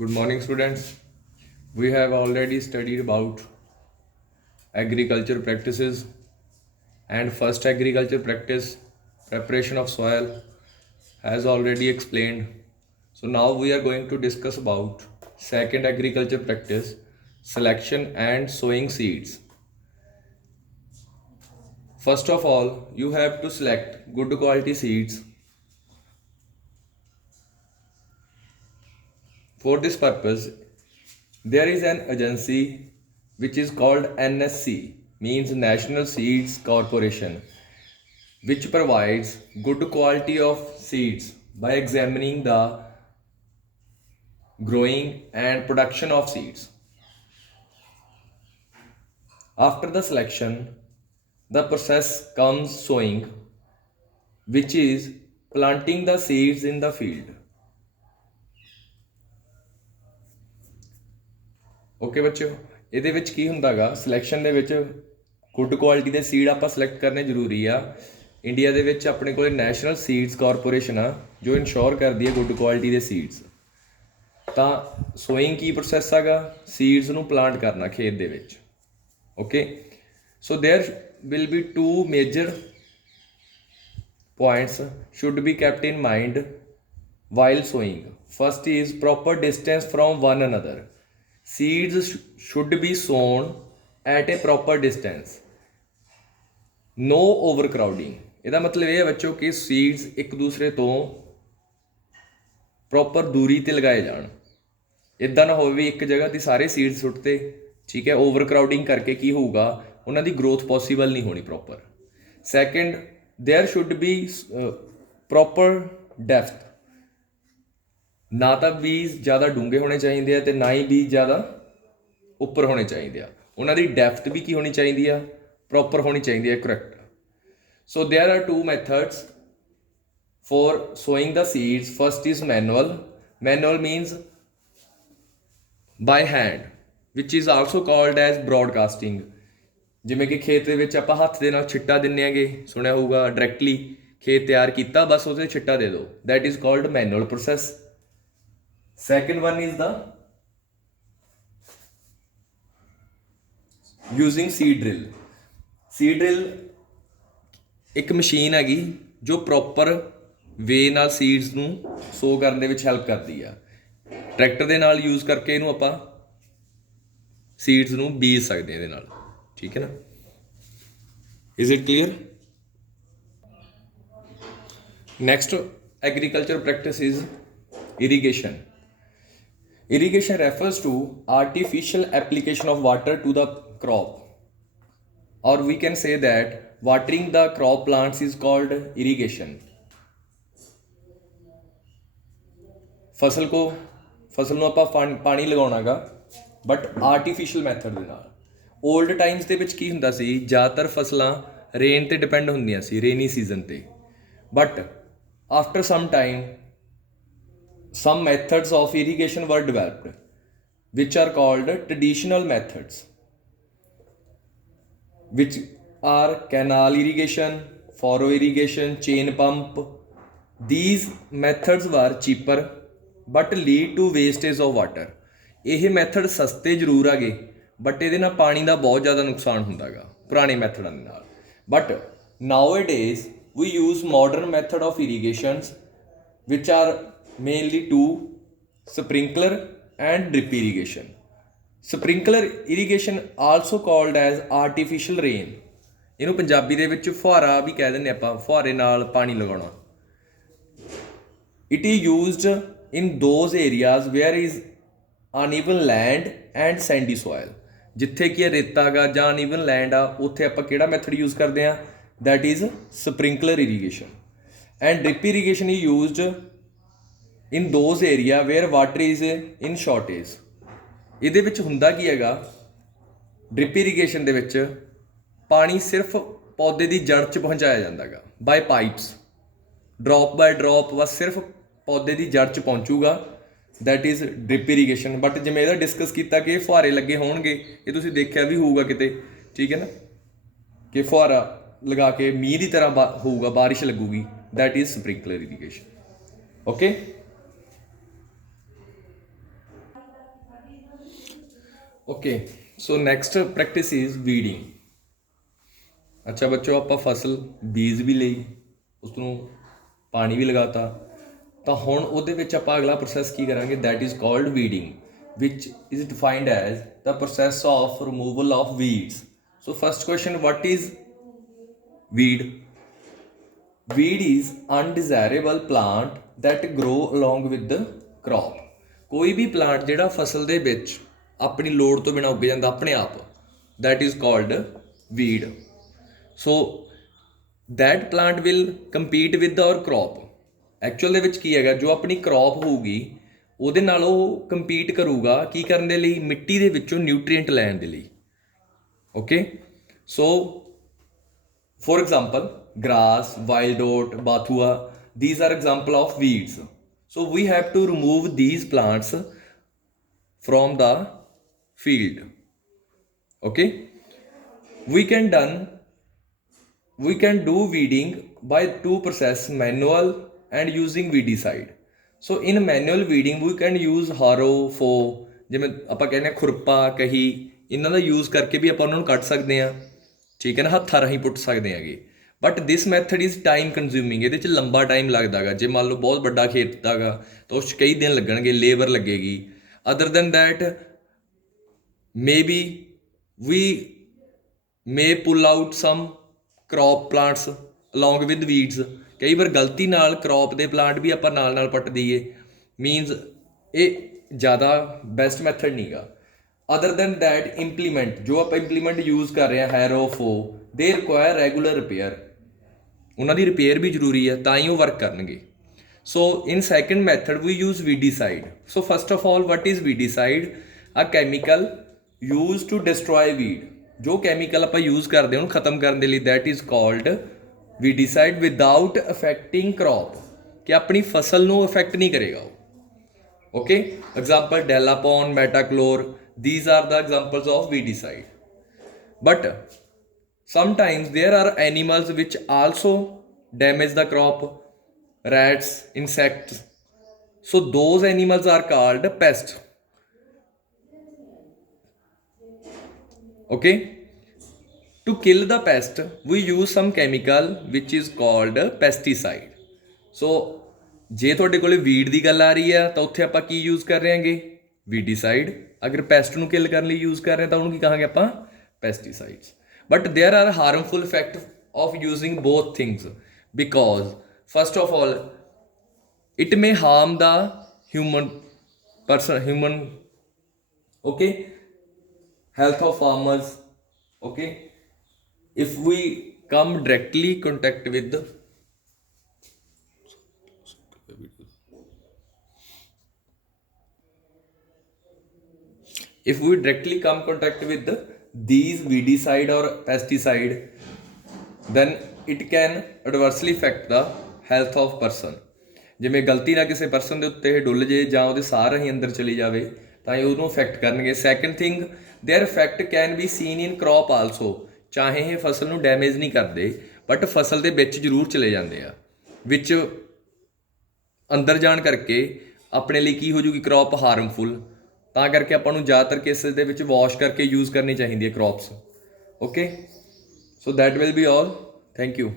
Good morning, students. We have already studied about agriculture practices and first agriculture practice, preparation of soil, has already explained. So now we are going to discuss about second agriculture practice, selection and sowing seeds. First of all, you have to select good quality seeds. For this purpose, there is an agency which is called NSC, means National Seeds Corporation, which provides good quality of seeds by examining the growing and production of seeds. After the selection, the process comes sowing, which is planting the seeds in the field. Okay ਬੱਚਿਓ, ਇਹਦੇ ਵਿੱਚ ਕੀ ਹੁੰਦਾਗਾ, selection ਦੇ ਵਿੱਚ good quality ਦੇ seed ਆਪਾਂ select ਕਰਨੇ ਜ਼ਰੂਰੀ ਆ। ਇੰਡੀਆ ਦੇ ਵਿੱਚ ਆਪਣੇ ਕੋਲ ਨੈਸ਼ਨਲ ਸੀਡਸ ਕਾਰਪੋਰੇਸ਼ਨ ਆ ਜੋ ਇਨਸ਼ੋਰ ਕਰਦੀ ਹੈ ਗੁੱਡ ਕੁਆਲਿਟੀ ਦੇ ਸੀਡਸ। ਤਾਂ ਸੋਇੰਗ ਕੀ ਪ੍ਰੋਸੈਸ ਹੈਗਾ, ਸੀਡਸ ਨੂੰ ਪਲਾਂਟ ਕਰਨਾ ਖੇਤ ਦੇ ਵਿੱਚ। Okay, so there will be two major points should be kept in mind while sowing. First is proper distance from one another. Seeds should be sown at a proper distance. No overcrowding. ਇਹਦਾ ਮਤਲਬ ਇਹ ਹੈ ਬੱਚੋ ਕਿ seeds ਇੱਕ ਦੂਸਰੇ ਤੋਂ proper ਦੂਰੀ ਤੇ ਲਗਾਏ ਜਾਣ। ਇੱਦਾਂ ਨਾ ਹੋਵੇ ਵੀ ਇੱਕ ਜਗ੍ਹਾ ਤੇ ਸਾਰੇ ਸੀਡਸ ਸੁੱਟਤੇ, ਠੀਕ ਹੈ, ਓਵਰਕਰਾਊਡਿੰਗ ਕਰਕੇ ਕੀ ਹੋਊਗਾ, ਉਹਨਾਂ ਦੀ ਗਰੋਥ ਪੋਸੀਬਲ ਨਹੀਂ ਹੋਣੀ proper. Second, there should be proper depth. ਨਾ ਤਾਂ ਬੀਜ ਜ਼ਿਆਦਾ ਡੂੰਘੇ ਹੋਣੇ ਚਾਹੀਦੇ ਆ ਤੇ ਨਾ ਹੀ ਬੀਜ ਜ਼ਿਆਦਾ ਉੱਪਰ ਹੋਣੇ ਚਾਹੀਦੇ ਆ। ਉਹਨਾਂ ਦੀ ਡੈਪਥ ਵੀ ਕੀ ਹੋਣੀ ਚਾਹੀਦੀ ਆ, ਪ੍ਰੋਪਰ ਹੋਣੀ ਚਾਹੀਦੀ ਹੈ, correct. So there are two methods for sowing the seeds. First is manual. Manual means by hand, which is also called as broadcasting. ਜਿਵੇਂ ਕਿ ਖੇਤ ਦੇ ਵਿੱਚ ਆਪਾਂ ਹੱਥ ਦੇ ਨਾਲ ਛਿੱਟਾ ਦਿੰਦੇ ਹੈਗੇ, ਸੁਣਿਆ ਹੋਊਗਾ, ਡਾਇਰੈਕਟਲੀ ਖੇਤ ਤਿਆਰ ਕੀਤਾ ਬਸ ਉਹਦੇ ਛਿੱਟਾ ਦੇ ਦਿਓ, that is called manual process. Second one is the using seed drill. Seed drill ਇੱਕ ਮਸ਼ੀਨ ਹੈਗੀ ਜੋ ਪ੍ਰੋਪਰ ਵੇ ਨਾਲ ਸੀਡਸ ਨੂੰ ਸੋ ਕਰਨ ਦੇ ਵਿੱਚ ਹੈਲਪ ਕਰਦੀ ਆ। ਟਰੈਕਟਰ ਦੇ ਨਾਲ ਯੂਜ਼ ਕਰਕੇ ਇਹਨੂੰ ਆਪਾਂ ਸੀਡਸ ਨੂੰ ਬੀਜ ਸਕਦੇ ਹਾਂ ਇਹਦੇ ਨਾਲ, ਠੀਕ ਹੈ ਨਾ। Is it clear? Next agriculture practice is irrigation. Irrigation refers to artificial application of water to the crop, or we can say that watering the crop plants is called irrigation. ਫਸਲ ਨੂੰ ਆਪਾਂ ਪਾਣੀ ਲਗਾਉਣਾਗਾ ਬਟ ਆਰਟੀਫਿਸ਼ੀਅਲ ਮੈਥਡ ਦੇ ਨਾਲ। Old Times ਦੇ ਵਿੱਚ ਕੀ ਹੁੰਦਾ ਸੀ, ਜ਼ਿਆਦਾਤਰ ਫਸਲਾਂ ਰੇਨ 'ਤੇ ਡਿਪੈਂਡ ਹੁੰਦੀਆਂ ਸੀ, ਰੇਨੀ ਸੀਜ਼ਨ 'ਤੇ। But after some time some methods of irrigation were developed which are called traditional methods, which are canal irrigation, furrow irrigation, chain pump. These methods were cheaper but lead to wastage of water. ਇਹ method ਸਸਤੇ ਜ਼ਰੂਰ ਹੈਗੇ but ਇਹਦੇ ਨਾਲ ਪਾਣੀ ਦਾ ਬਹੁਤ ਜ਼ਿਆਦਾ ਨੁਕਸਾਨ ਹੁੰਦਾ ਹੈਗਾ ਪੁਰਾਣੇ ਮੈਥਡਾਂ ਦੇ ਨਾਲ। But nowadays we use modern method of irrigations which are mainly two: sprinkler and drip irrigation. Sprinkler irrigation also called as artificial rain. ਇਹਨੂੰ ਪੰਜਾਬੀ ਦੇ ਵਿੱਚ ਫੁਹਾਰਾ ਵੀ ਕਹਿ ਦਿੰਦੇ ਆਪਾਂ, ਫੁਹਾਰੇ ਨਾਲ ਪਾਣੀ ਲਗਾਉਣਾ। It is used in those areas where is uneven land and sandy soil. ਜਿੱਥੇ ਕੀ ਰੇਤਾ ਗਾ ਜਾਂ uneven land ਆ ਉੱਥੇ ਆਪਾਂ ਕਿਹੜਾ ਮੈਥਡ ਯੂਜ਼ ਕਰਦੇ ਹਾਂ, that is sprinkler irrigation. And drip irrigation is used in those area where water is in shortage. ਇਹਦੇ ਵਿੱਚ ਹੁੰਦਾ ਕੀ ਹੈਗਾ, ਡ੍ਰਿਪ ਇਰੀਗੇਸ਼ਨ ਦੇ ਵਿੱਚ ਪਾਣੀ ਸਿਰਫ ਪੌਦੇ ਦੀ ਜੜ੍ਹ 'ਚ ਪਹੁੰਚਾਇਆ ਜਾਂਦਾ ਹੈਗਾ by pipes, drop by drop, ਬਸ ਸਿਰਫ ਪੌਦੇ ਦੀ ਜੜ੍ਹ 'ਚ ਪਹੁੰਚੂਗਾ, that is drip irrigation. But ਜਿਵੇਂ ਇਹਦਾ ਡਿਸਕਸ ਕੀਤਾ ਕਿ ਫੁਹਾਰੇ ਲੱਗੇ ਹੋਣਗੇ, ਇਹ ਤੁਸੀਂ ਦੇਖਿਆ ਵੀ ਹੋਊਗਾ ਕਿਤੇ, ਠੀਕ ਹੈ ਨਾ, ਕਿ ਫੁਹਾਰਾ ਲਗਾ ਕੇ ਮੀਂਹ ਦੀ ਤਰ੍ਹਾਂ ਹੋਊਗਾ, ਬਾਰਿਸ਼ ਲੱਗੂਗੀ, that is sprinkler irrigation. Okay. Okay so next practice is weeding. अच्छा बच्चों ਆਪਾਂ ਫਸਲ ਬੀਜ ਵੀ ਲਈ, ਉਸ ਨੂੰ ਪਾਣੀ ਵੀ ਲਗਾਤਾ, ਤਾਂ ਹੁਣ ਉਹਦੇ ਵਿੱਚ ਆਪਾਂ ਅਗਲਾ ਪ੍ਰੋਸੈਸ ਕੀ ਕਰਾਂਗੇ, that is called wedding, which is defined as the process of removal of weeds. So first question, what is weed? Weed is undesirable plant that grow along with the crop। ਕੋਈ ਵੀ plant ਜਿਹੜਾ ਫਸਲ ਦੇ ਵਿੱਚ ਆਪਣੀ ਲੋੜ ਤੋਂ ਬਿਨਾਂ ਉੱਗ ਜਾਂਦਾ ਆਪਣੇ ਆਪ, that is called weed। so that plant will compete with our crop। Actual ਦੇ ਵਿੱਚ ਕੀ ਹੈਗਾ, ਜੋ ਆਪਣੀ crop ਹੋਊਗੀ ਉਹਦੇ ਨਾਲ ਉਹ ਕੰਪੀਟ ਕਰੂਗਾ ਕੀ ਕਰਨ ਦੇ ਲਈ, ਮਿੱਟੀ ਦੇ ਵਿੱਚੋਂ ਨਿਊਟਰੀਐਂਟ ਲੈਣ ਦੇ ਲਈ। Okay so for example grass, wild oat, bathua, these are example of weeds। so we have to remove these plants from the field। okay we can do weeding by two process, manual and using weedicide। so in manual weeding we can use harrow, hoe, ਜਿਵੇਂ ਆਪਾਂ ਕਹਿੰਦੇ ਹਾਂ ਖੁਰਪਾ, ਕਹੀ, ਇਹਨਾਂ ਦਾ use ਕਰਕੇ ਵੀ ਆਪਾਂ ਉਹਨਾਂ ਨੂੰ ਕੱਟ ਸਕਦੇ ਹਾਂ, ਠੀਕ ਹੈ ਨਾ, ਹੱਥਾਂ ਰਾਹੀਂ ਪੁੱਟ ਸਕਦੇ ਹੈਗੇ। But this method is time consuming, ਇਹਦੇ 'ਚ ਲੰਬਾ ਟਾਈਮ ਲੱਗਦਾ ਗਾ। ਜੇ ਮੰਨ ਲਓ ਬਹੁਤ ਵੱਡਾ ਖੇਤ ਹੈਗਾ ਤਾਂ ਉਸ 'ਚ ਕਈ ਦਿਨ ਲੱਗਣਗੇ, ਲੇਬਰ ਲੱਗੇਗੀ। Other than that maybe we may pull out some crop plants along with weeds। ਕਈ ਵਾਰ ਗਲਤੀ ਨਾਲ crop ਦੇ ਪਲਾਂਟ ਵੀ ਆਪਾਂ ਨਾਲ ਨਾਲ ਪੱਟ ਦਈਏ, ਮੀਨਸ ਇਹ ਜ਼ਿਆਦਾ ਬੈਸਟ ਮੈਥਡ ਨਹੀਂ ਗਾ। ਅਦਰ ਦੈਨ ਦੈਟ ਇੰਪਲੀਮੈਂਟ, ਜੋ ਆਪਾਂ ਇੰਪਲੀਮੈਂਟ ਯੂਜ਼ ਕਰ ਰਹੇ ਹਾਂ ਹੈਰੋ, ਫੋ, ਦੇ ਰਿਕੁਆਇਰ ਰੈਗੂਲਰ ਰਿਪੇਅਰ, ਉਹਨਾਂ ਦੀ ਰਿਪੇਅਰ ਵੀ ਜ਼ਰੂਰੀ ਹੈ ਤਾਂ ਹੀ ਉਹ ਵਰਕ ਕਰਨਗੇ। So in second method we use weedicide. So first of all what is weedicide? A chemical use to destroy weed. ਜੋ ਕੈਮੀਕਲ ਆਪਾਂ ਯੂਜ਼ ਕਰਦੇ ਉਹਨੂੰ ਖਤਮ ਕਰਨ ਦੇ ਲਈ, that is called weedicide, without affecting crop, ਕਿ ਆਪਣੀ ਫਸਲ ਨੂੰ ਅਫੈਕਟ ਨਹੀਂ ਕਰੇਗਾ ਉਹ। okay example delapon, metaclor, these are the examples of weedicide। but sometimes there are animals which also damage the crop, rats, insects, so those animals are called pests। okay to kill the pest we use some chemical which is called pesticide। so ਜੇ ਤੁਹਾਡੇ ਕੋਲ weed ਦੀ ਗੱਲ ਆ ਰਹੀ ਆ ਤਾਂ ਉੱਥੇ ਆਪਾਂ ਕੀ ਯੂਜ਼ ਕਰ ਰਹੇ ਹਾਂਗੇ, ਵੀਡੀਸਾਈਡ। ਅਗਰ ਪੈਸਟ ਨੂੰ ਕਿਲ ਕਰਨ ਲਈ ਯੂਜ਼ ਕਰ ਰਹੇ ਤਾਂ ਉਹਨੂੰ ਕੀ ਕਹਾਂਗੇ ਆਪਾਂ, pesticides. But there are harmful effect of using both things, because first of all it may harm the human okay health of farmers। okay if we come directly contact with if we directly come contact with these weedicide or pesticide, then it can adversely affect the health of person। ਜਿਵੇਂ ਗਲਤੀ ਨਾਲ ਕਿਸੇ person ਦੇ ਉੱਤੇ ਇਹ ਡੁੱਲ ਜੇ ਜਾਂ ਉਹਦੇ ਸਾਹ ਰਾਹੀਂ ਅੰਦਰ ਚਲੀ ਜਾਵੇ ਤਾਂ ਇਹ ਉਹਨੂੰ ਅਫੈਕਟ ਕਰਨਗੇ। Second thing, there effect can be scene in crop also. ਚਾਹੇ ਇਹ ਫਸਲ ਨੂੰ ਡੈਮੇਜ ਨਹੀਂ ਕਰਦੇ ਬਟ ਫਸਲ ਦੇ ਵਿੱਚ ਜ਼ਰੂਰ ਚਲੇ ਜਾਂਦੇ ਆ, ਵਿੱਚ ਅੰਦਰ ਜਾਣ ਕਰਕੇ ਆਪਣੇ ਲਈ ਕੀ ਹੋ ਜੂਗੀ, ਕ੍ਰੌਪ ਹਾਰਮਫੁਲ। ਤਾਂ ਕਰਕੇ ਆਪਾਂ ਨੂੰ ਜ਼ਿਆਦਾਤਰ ਕੇਸਿਸ ਦੇ ਵਿੱਚ ਵਾਸ਼ ਕਰਕੇ ਯੂਜ਼ ਕਰਨੀ ਚਾਹੀਦੀ ਹੈ crops. Okay so that will be all, thank you.